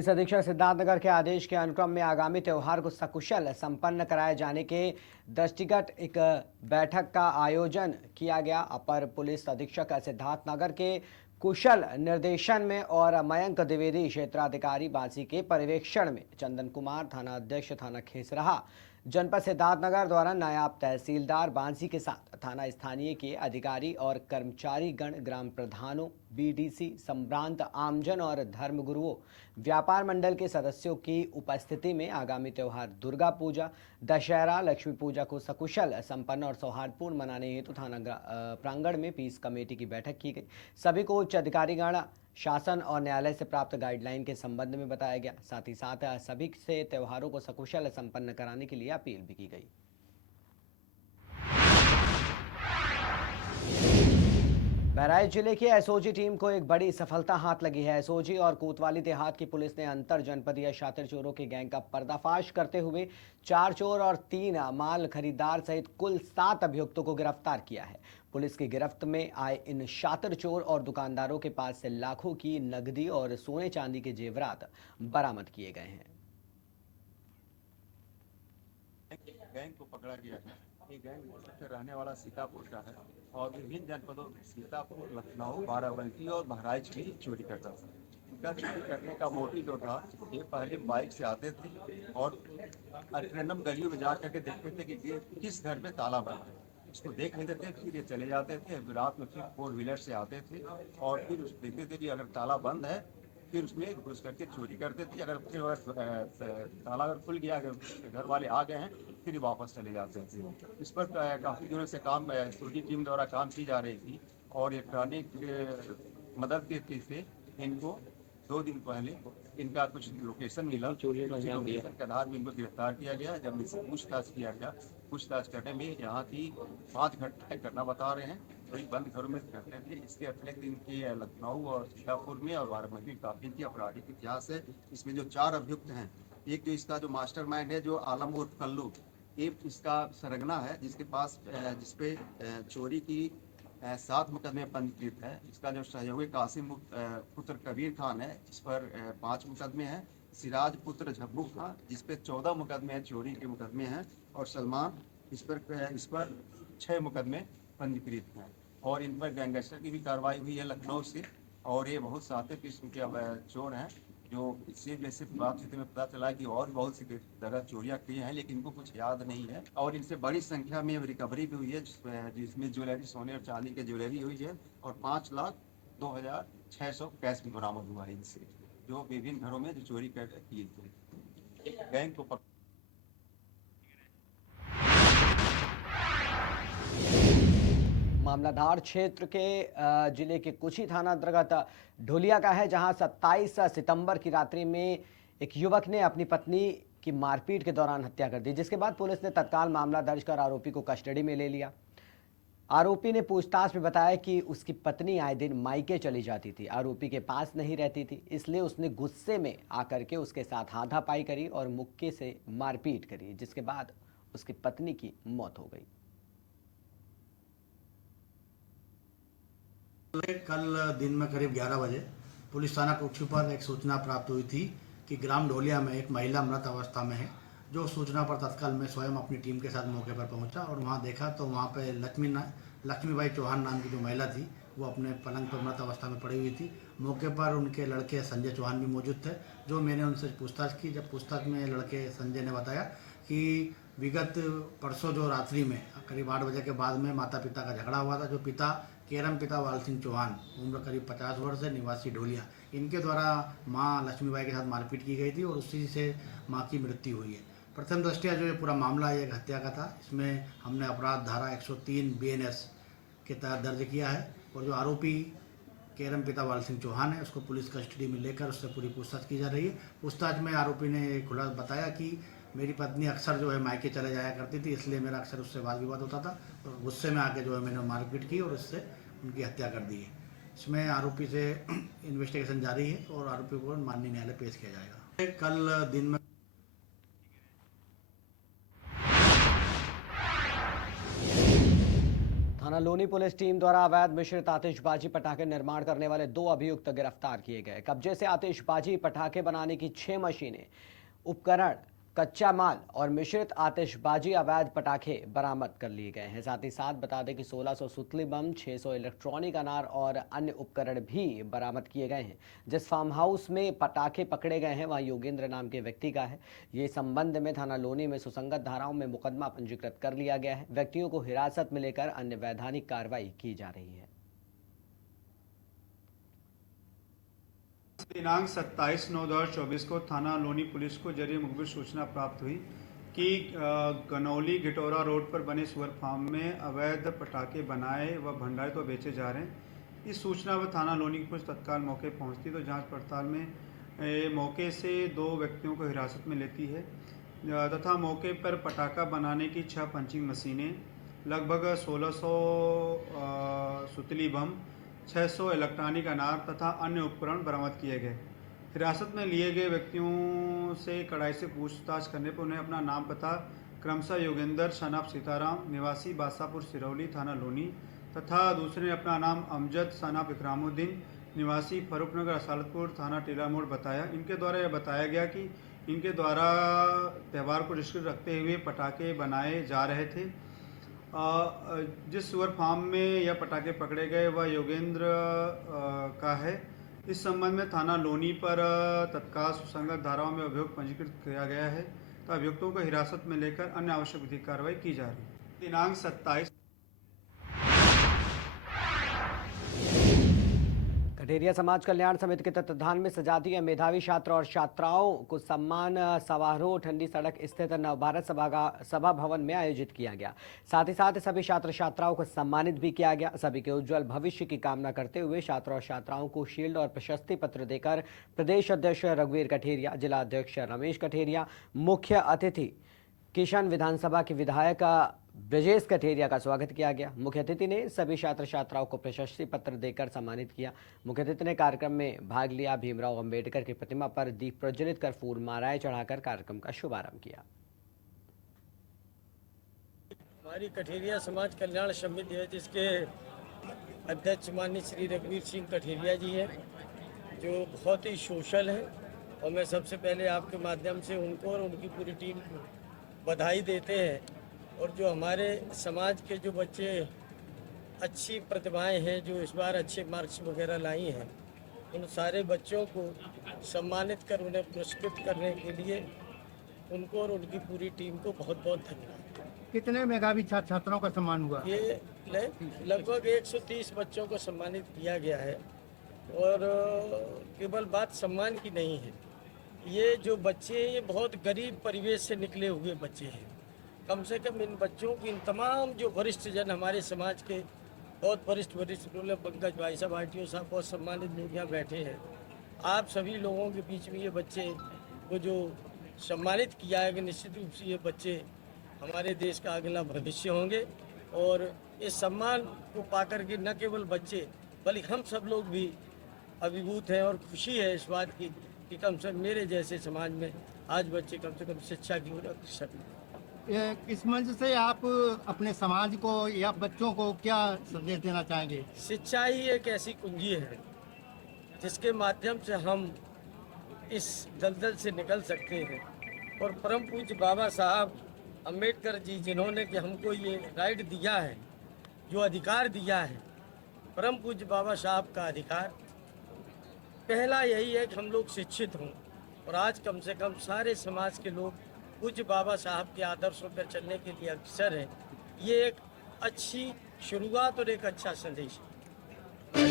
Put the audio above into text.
Police अधीक्षक सिद्धार्थनगर के आदेश के अनुक्रम में आगामी त्योहार को सकुशल संपन्न कराए जाने के दृष्टिगत एक बैठक का आयोजन किया गया। अपर पुलिस अधीक्षक सिद्धार्थनगर के कुशल निर्देशन में और मयंक द्विवेदी क्षेत्राधिकारी बांसी के पर्यवेक्षण में चंदन कुमार थाना अध्यक्ष थाना खेसरहा जनपद सिद्धार्थनगर द्वारा नायब तहसीलदार बांसी के साथ थाना स्थानीय के अधिकारी और कर्मचारी गण ग्राम प्रधानों बीडीसी संभ्रांत आमजन और धर्मगुरुओं व्यापार मंडल के सदस्यों की उपस्थिति में आगामी त्योहार दुर्गा पूजा दशहरा लक्ष्मी पूजा को सकुशल संपन्न और सौहार्दपूर्ण मनाने हेतु थाना प्रांगण में पीस कमेटी की बैठक की गई। सभी को उच्च अधिकारीगण शासन और न्यायालय से प्राप्त गाइडलाइन के संबंध में बताया गया। साथ ही साथ सभी से त्योहारों को सकुशल संपन्न कराने के लिए अपील भी की गई। बहराइच जिले की एसओजी टीम को एक बड़ी सफलता हाथ लगी है। एसओजी और कोतवाली देहात की पुलिस ने अंतर जनपदीय शातिर चोरों के गैंग का पर्दाफाश करते हुए 4 चोर और 3 माल खरीदार सहित कुल 7 अभियुक्तों को गिरफ्तार किया है। पुलिस की गिरफ्त में आए इन शातिर चोर और दुकानदारों के पास से लाखों की नकदी और सोने चांदी के जेवरात बरामद किए गए हैं। गैंग को पकड़ा गया है। ये गैंग से रहने वाला सीतापुर का है और विभिन्न जनपदों सीतापुर, लखनऊ, बाराबंकी और बहराइच की चोरी करता था। इनका चोरी करने का मोटिव जो था, ये पहले बाइक से आते थे और रैंडम गलियों में जा करके देखते थे कि ये किस घर में ताला बंद है, इसको देख लेते थे, फिर ये चले जाते थे। रात में फिर 4 व्हीलर से आते थे और फिर देखते थे कि अगर ताला बंद है फिर उसमें घुस करके चोरी करते थे। अगर फिर ताला अगर खुल गया, अगर घर वाले आ गए हैं, फिर वापस चले जाते थे। इस पर काफ़ी दिनों से काम एसओजी टीम द्वारा काम की जा रही थी और इलेक्ट्रॉनिक मदद के से इनको 2 दिन पहले इनका कुछ लोकेशन मिला। लोकेशन के आधार में इनको गिरफ्तार किया गया। जब इनसे पूछताछ किया गया, पूछताछ करने में यहाँ की 5 घटनाएं करना बता रहे हैं। तो बंद घरों में करते थे। इसके अतिरिक्त इनके लखनऊ और सीतापुर में और बाराबंकी काफी की आपराधिक इतिहास है। इसमें जो 4 अभियुक्त हैं, एक जो इसका जो मास्टरमाइंड है जो आलम उर्फ कल्लू, एक इसका सरगना है जिसके पास जिसपे चोरी की 7 मुकदमे पंजीकृत है। इसका जो सहयोगी कासिम पुत्र कबीर खान है, इस पर 5 मुकदमे हैं। सिराज पुत्र झब्बू खान, जिस पे 14 मुकदमे हैं, चोरी के मुकदमे हैं। और सलमान, इस पर 6 मुकदमे पंजीकृत हैं। और इन पर गैंगस्टर की भी कार्रवाई हुई है लखनऊ से। और ये बहुत साते किस्म के चोर हैं जो इससे जैसे बातचीत में पता चला कि और बहुत सी जगह चोरियां की हैं, लेकिन इनको कुछ याद नहीं है। और इनसे बड़ी संख्या में रिकवरी भी हुई है, जिसमें ज्वेलरी, सोने और चांदी की ज्वेलरी हुई है। और 5,02,600 कैश भी बरामद हुआ है इनसे, जो विभिन्न घरों में जो चोरी करके किए थे। गैंग को मामला धार क्षेत्र के जिले के कुची थाना अंतर्गत ढोलिया का है, जहां 27 सितंबर की रात्रि में एक युवक ने अपनी पत्नी की मारपीट के दौरान हत्या कर दी, जिसके बाद पुलिस ने तत्काल मामला दर्ज कर आरोपी को कस्टडी में ले लिया। आरोपी ने पूछताछ में बताया कि उसकी पत्नी आए दिन मायके चली जाती थी, आरोपी के पास नहीं रहती थी, इसलिए उसने गुस्से में आकर के उसके साथ हाथापाई करी और मुक्के से मारपीट करी, जिसके बाद उसकी पत्नी की मौत हो गई। कल दिन में करीब 11 बजे पुलिस थाना कोठी पर एक सूचना प्राप्त हुई थी कि ग्राम ढोलिया में एक महिला मृत अवस्था में है। जो सूचना पर तत्काल मैं स्वयं अपनी टीम के साथ मौके पर पहुंचा और वहां देखा तो वहां पे लक्ष्मीबाई चौहान नाम की जो महिला थी वो अपने पलंग पर मृत अवस्था में पड़ी हुई थी। मौके पर उनके लड़के संजय चौहान भी मौजूद थे। जो मैंने उनसे पूछताछ की, जब पूछताछ में लड़के संजय ने बताया कि विगत परसों जो रात्रि में करीब 8 बजे के बाद में माता पिता का झगड़ा हुआ था। जो पिता केरम पिता वाल सिंह चौहान, उम्र करीब 50 वर्ष है, निवासी ढोलिया, इनके द्वारा मां लक्ष्मीबाई के साथ मारपीट की गई थी और उसी से मां की मृत्यु हुई है। प्रथम दृष्टया जो ये पूरा मामला एक हत्या का था, इसमें हमने अपराध धारा 103 BNS के तहत दर्ज किया है। और जो आरोपी केरम पिता वाल सिंह चौहान है, उसको पुलिस कस्टडी में लेकर उससे पूरी पूछताछ की जा रही है। पूछताछ में आरोपी ने खुला बताया कि मेरी पत्नी अक्सर जो है मायके चले जाया करती थी, इसलिए मेरा अक्सर उससे वाद विवाद होता था और गुस्से में आके जो है मैंने मारपीट की और उससे उनकी हत्या कर दी है। इसमें आरोपी से इन्वेस्टिगेशन जारी है और आरोपी को माननीय न्यायालय पेश किया जाएगा। कल दिन में थाना लोनी पुलिस टीम द्वारा अवैध मिश्रित आतिशबाजी पटाखे निर्माण करने वाले 2 अभियुक्त गिरफ्तार किए गए। कब्जे से आतिशबाजी पटाखे बनाने की 6 मशीनें, उपकरण, कच्चा माल और मिश्रित आतिशबाजी अवैध पटाखे बरामद कर लिए गए हैं। साथ ही साथ बता दें कि 1600 सुतली बम, 600 इलेक्ट्रॉनिक अनार और अन्य उपकरण भी बरामद किए गए हैं। जिस फार्म हाउस में पटाखे पकड़े गए हैं वहां योगेंद्र नाम के व्यक्ति का है। ये संबंध में थाना लोनी में सुसंगत धाराओं में मुकदमा पंजीकृत कर लिया गया है। व्यक्तियों को हिरासत में लेकर अन्य वैधानिक कार्रवाई की जा रही है। दिनांक 27/9/2024 को थाना लोनी पुलिस को जरिए मुखबिर सूचना प्राप्त हुई कि गनौली घिटौरा रोड पर बने सुअर फार्म में अवैध पटाखे बनाए व भंडारित व बेचे जा रहे हैं। इस सूचना पर थाना लोनी की पुलिस तत्काल मौके पहुंचती तो जांच पड़ताल में मौके से 2 व्यक्तियों को हिरासत में लेती है तथा मौके पर पटाखा बनाने की 6 पंचिंग मशीनें, लगभग 1600 सुतली बम, 600 इलेक्ट्रॉनिक अनार तथा अन्य उपकरण बरामद किए गए। हिरासत में लिए गए व्यक्तियों से कड़ाई से पूछताछ करने पर उन्हें अपना नाम पता क्रमशः योगेंद्र सनाब सीताराम निवासी बादशाहपुर सिरौली थाना लोनी तथा दूसरे ने अपना नाम अमजद सनाब इकरामुद्दीन निवासी फरुखनगर असालतपुर थाना टीला मोड़ बताया। इनके द्वारा यह बताया गया कि इनके द्वारा त्यौहार को दृष्टि रखते हुए पटाखे बनाए जा रहे थे। जिस सुअर फार्म में यह पटाखे पकड़े गए वह योगेंद्र का है। इस संबंध में थाना लोनी पर तत्काल सुसंगत धाराओं में अभियोग पंजीकृत किया गया है तो अभियुक्तों को हिरासत में लेकर अन्य आवश्यक विधिक कार्रवाई की जा रही है। दिनांक 27 कठेरिया समाज कल्याण समिति के तत्वाधान में सजातीय मेधावी छात्र और छात्राओं को सम्मान समारोह ठंडी सड़क स्थित नवभारत सभा भवन में आयोजित किया गया। साथ ही साथ सभी छात्र छात्राओं को सम्मानित भी किया गया। सभी के उज्जवल भविष्य की कामना करते हुए छात्र और छात्राओं को शील्ड और प्रशस्ति पत्र देकर प्रदेश अध्यक्ष रघुवीर कठेरिया, जिला अध्यक्ष रमेश कठेरिया, मुख्य अतिथि किशन विधानसभा के विधायक ब्रजेश कठेरिया का स्वागत किया गया। मुख्य अतिथि ने सभी छात्र छात्राओं को प्रशस्ति पत्र देकर सम्मानित किया। मुख्य अतिथि ने कार्यक्रम में भाग लिया। भीमराव अंबेडकर की प्रतिमा पर दीप प्रज्वलित कर फूल मालाएं चढ़ाकर कार्यक्रम का शुभारंभ किया। हमारी कठेरिया समाज कल्याण समिति है जिसके अध्यक्ष माननीय श्री रघुवीर सिंह कठेरिया जी हैं, जो बहुत ही सोशल हैं और मैं सबसे पहले आपके माध्यम से उनको और उनकी पूरी टीम को बधाई देते हैं। और जो हमारे समाज के जो बच्चे अच्छी प्रतिभाएं हैं, जो इस बार अच्छे मार्क्स वगैरह लाई हैं, उन सारे बच्चों को सम्मानित कर उन्हें पुरस्कृत करने के लिए उनको और उनकी पूरी टीम को बहुत बहुत धन्यवाद। कितने मेधावी छात्र छात्राओं का सम्मान हुआ? ये लगभग 130 बच्चों को सम्मानित किया गया है। और केवल बात सम्मान की नहीं है, ये जो बच्चे हैं ये बहुत गरीब परिवेश से निकले हुए बच्चे हैं। कम से कम इन बच्चों की, इन तमाम जो वरिष्ठ जन हमारे समाज के बहुत वरिष्ठ रूल पंकज भाई साहब, आरटीओ साहब, बहुत सम्मानित लोग यहाँ बैठे हैं। आप सभी लोगों के बीच में ये बच्चे को जो सम्मानित किया है कि निश्चित रूप से ये बच्चे हमारे देश का अगला भविष्य होंगे। और इस सम्मान को पाकर के न केवल बच्चे बल्कि हम सब लोग भी अभिभूत हैं और खुशी है इस बात की कि कम से कम मेरे जैसे समाज में आज बच्चे कम से कम शिक्षा की ओर अग्रसर हैं। इस मंच से आप अपने समाज को या बच्चों को क्या संदेश देना चाहेंगे? शिक्षा ही एक ऐसी कुंजी है जिसके माध्यम से हम इस दलदल से निकल सकते हैं। और परम पूज्य बाबा साहब अम्बेडकर जी, जिन्होंने कि हमको ये राइट दिया है, जो अधिकार दिया है, परम पूज्य बाबा साहब का अधिकार पहला यही है कि हम लोग शिक्षित हों। और आज कम से कम सारे समाज के लोग पूज्य बाबा साहब के आदर्शों पर चलने के लिए अग्रसर हैं। ये एक अच्छी शुरुआत और एक अच्छा संदेश है।